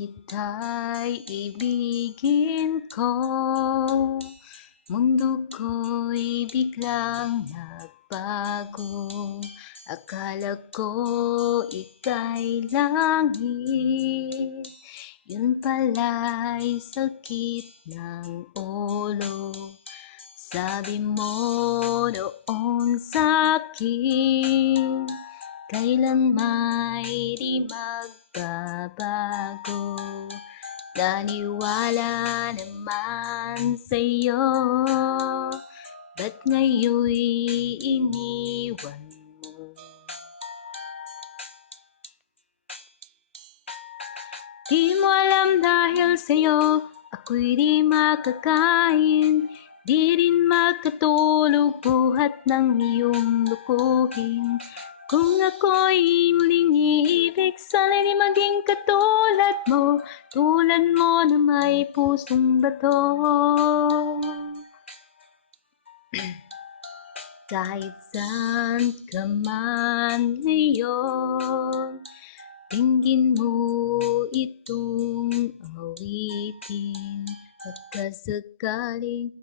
kita'y ibigin ko. Mundo ko'y biglang nagbago. Akala ko ika'y langit, yun pala'y sakit ng ulo. Sabi mo noon sa'kin, kailan may di magbabago. Naniwala naman sa'yo, ba't ngayon'y iniwan mo? Di mo alam dahil sa'yo, ako'y di makakain. Di rin makatulog buhat ng iyong lukuhin. Kung ako'y muling iibig, sana'y di maging katulad mo, tulad mo na may pusong bato. Kahit saan ka man ngayon, tingin mo itong awitin. Pagkasakaling